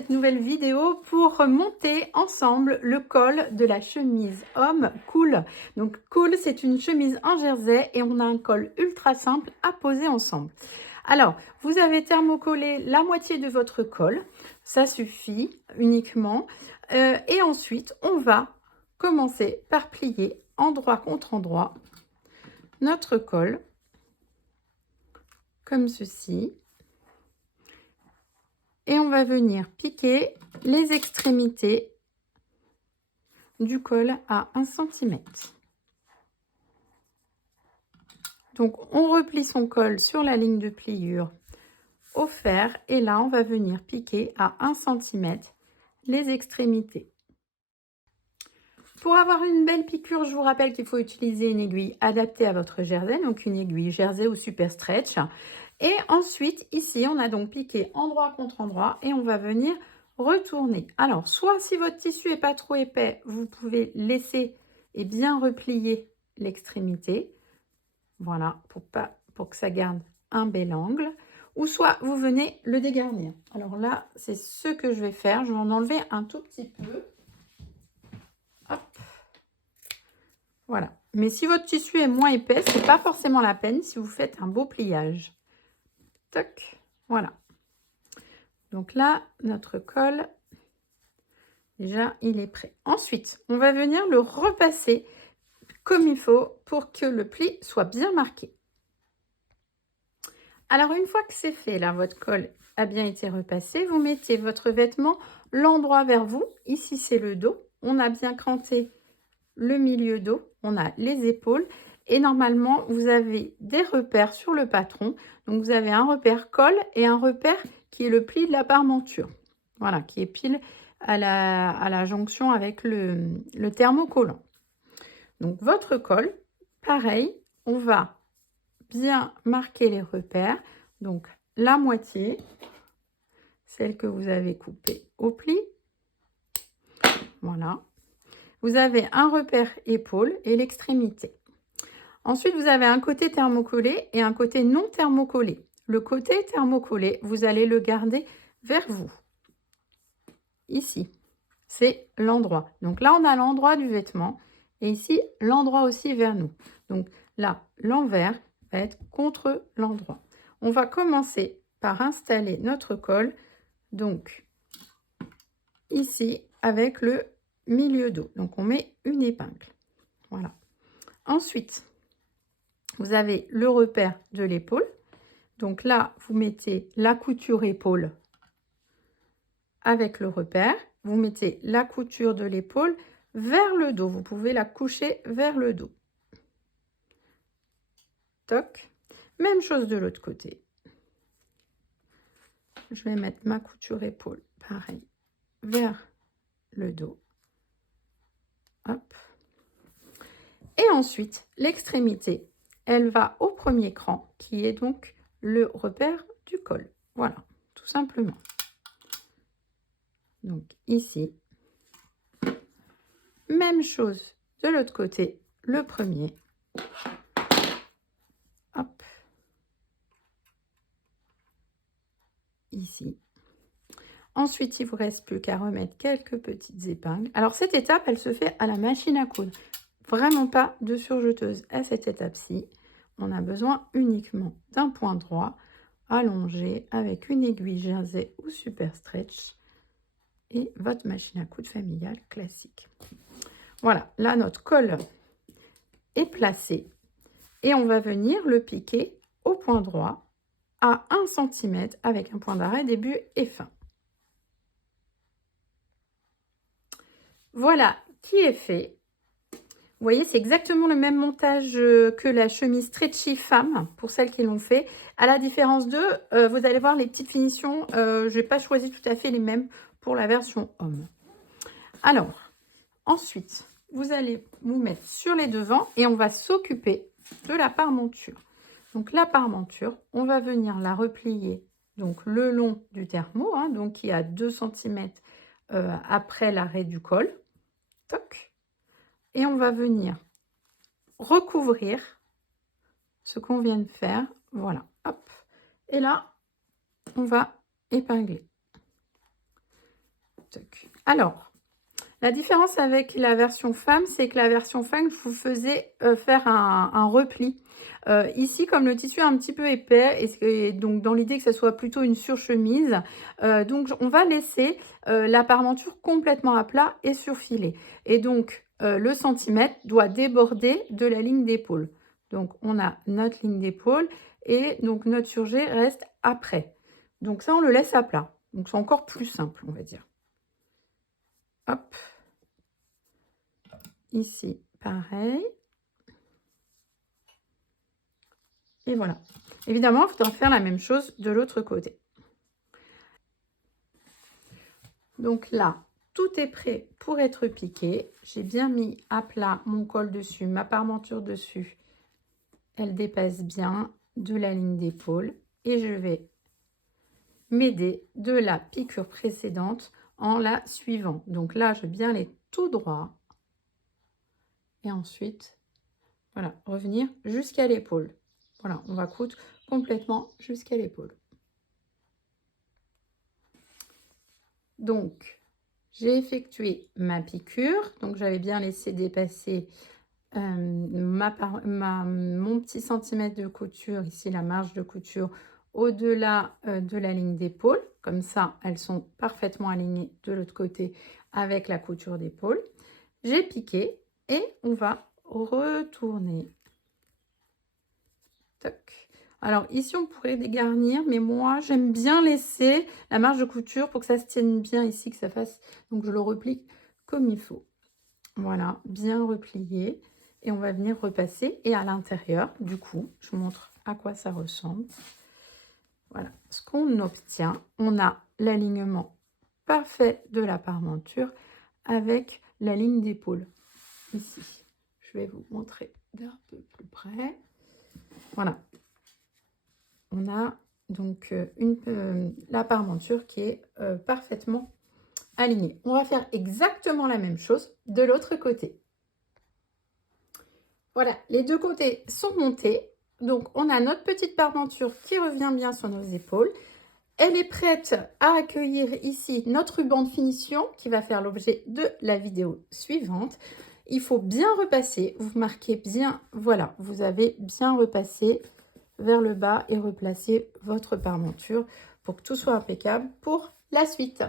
cette nouvelle vidéo pour monter ensemble le col de la chemise homme Cool. Donc Cool, c'est une chemise en jersey et on a un col ultra simple à poser ensemble. Alors, vous avez thermocollé la moitié de votre col, ça suffit uniquement. Et ensuite, on va commencer par plier endroit contre endroit notre col, comme ceci. Et on va venir piquer les extrémités du col à 1 cm. Donc, on replie son col sur la ligne de pliure au fer et là, on va venir piquer à 1 cm les extrémités. Pour avoir une belle piqûre, je vous rappelle qu'il faut utiliser une aiguille adaptée à votre jersey, donc une aiguille jersey ou super stretch. Et ensuite, ici, on a donc piqué endroit contre endroit et on va venir retourner. Alors, soit si votre tissu n'est pas trop épais, vous pouvez laisser et bien replier l'extrémité. Voilà, pour que ça garde un bel angle. Ou soit vous venez le dégarnir. Alors là, c'est ce que je vais faire. Je vais en enlever un tout petit peu. Hop. Voilà. Mais si votre tissu est moins épais, ce n'est pas forcément la peine si vous faites un beau pliage. Toc. Voilà. Donc là, notre col, déjà, il est prêt. Ensuite, on va venir le repasser comme il faut pour que le pli soit bien marqué. Alors, une fois que c'est fait, là, votre col a bien été repassé, vous mettez votre vêtement l'endroit vers vous. Ici, c'est le dos. On a bien cranté le milieu dos. On a les épaules. Et normalement, vous avez des repères sur le patron. Donc, vous avez un repère col et un repère qui est le pli de la parmenture. Voilà, qui est pile à la jonction avec le thermocollant. Donc, votre col, pareil, on va bien marquer les repères. Donc, la moitié, celle que vous avez coupée au pli. Voilà. Vous avez un repère épaule et l'extrémité. Ensuite, vous avez un côté thermocollé et un côté non thermocollé. Le côté thermocollé, vous allez le garder vers vous. Ici, c'est l'endroit. Donc là, on a l'endroit du vêtement. Et ici, l'endroit aussi vers nous. Donc là, l'envers va être contre l'endroit. On va commencer par installer notre col. Donc, ici, avec le milieu dos. Donc, on met une épingle. Voilà. Ensuite, vous avez le repère de l'épaule. Donc là, vous mettez la couture épaule avec le repère. Vous mettez la couture de l'épaule vers le dos. Vous pouvez la coucher vers le dos. Toc. Même chose de l'autre côté. Je vais mettre ma couture épaule, pareil, vers le dos. Hop. Et ensuite, l'extrémité, elle va au premier cran, qui est donc le repère du col. Voilà, tout simplement. Donc ici, même chose de l'autre côté, le premier. Hop. Ici. Ensuite, il ne vous reste plus qu'à remettre quelques petites épingles. Alors, cette étape, elle se fait à la machine à coudre. Vraiment pas de surjeteuse à cette étape-ci. On a besoin uniquement d'un point droit allongé avec une aiguille jersey ou super stretch et votre machine à coudre familiale classique. Voilà, là, notre col est placé et on va venir le piquer au point droit à 1 cm avec un point d'arrêt début et fin. Voilà qui est fait. Vous voyez, c'est exactement le même montage que la chemise stretchy femme, pour celles qui l'ont fait. À la différence de, vous allez voir les petites finitions, je n'ai pas choisi tout à fait les mêmes pour la version homme. Alors, ensuite, vous allez vous mettre sur les devants et on va s'occuper de la parmenture. Donc, la parmenture, on va venir la replier donc, le long du thermo, hein, donc qui est à 2 cm après l'arrêt du col. Toc. Et on va venir recouvrir ce qu'on vient de faire. Voilà, hop. Et là, on va épingler. Alors, la différence avec la version femme, c'est que la version femme, vous faisait faire un repli. Ici, comme le tissu est un petit peu épais, et donc dans l'idée que ça soit plutôt une surchemise, donc on va laisser la parmenture complètement à plat et surfilée. Et donc, le centimètre doit déborder de la ligne d'épaule. Donc, on a notre ligne d'épaule et donc notre surjet reste après. Donc ça, on le laisse à plat. Donc, c'est encore plus simple, on va dire. Hop. Ici, pareil. Et voilà. Évidemment, il faudra faire la même chose de l'autre côté. Donc là, tout est prêt pour être piqué. J'ai bien mis à plat mon col dessus, ma parmenture dessus. Elle dépasse bien de la ligne d'épaule. Et je vais m'aider de la piqûre précédente en la suivant. Donc là, je vais bien aller tout droit. Et ensuite, voilà, revenir jusqu'à l'épaule. Voilà, on va coudre complètement jusqu'à l'épaule. Donc, j'ai effectué ma piqûre. Donc, j'avais bien laissé dépasser mon petit centimètre de couture, ici la marge de couture, au-delà de la ligne d'épaule. Comme ça, elles sont parfaitement alignées de l'autre côté avec la couture d'épaule. J'ai piqué et on va retourner. Toc. Alors ici, on pourrait dégarnir, mais moi, j'aime bien laisser la marge de couture pour que ça se tienne bien ici, que ça fasse... Donc, je le replie comme il faut. Voilà, bien replié. Et on va venir repasser. Et à l'intérieur, du coup, je vous montre à quoi ça ressemble. Voilà, ce qu'on obtient, on a l'alignement parfait de la parmenture avec la ligne d'épaule. Ici, je vais vous montrer d'un peu plus près. Voilà. On a donc la parmenture qui est parfaitement alignée. On va faire exactement la même chose de l'autre côté. Voilà, les deux côtés sont montés. Donc, on a notre petite parmenture qui revient bien sur nos épaules. Elle est prête à accueillir ici notre ruban de finition qui va faire l'objet de la vidéo suivante. Il faut bien repasser. Vous marquez bien, voilà, vous avez bien repassé vers le bas et replacer votre parmenture pour que tout soit impeccable pour la suite.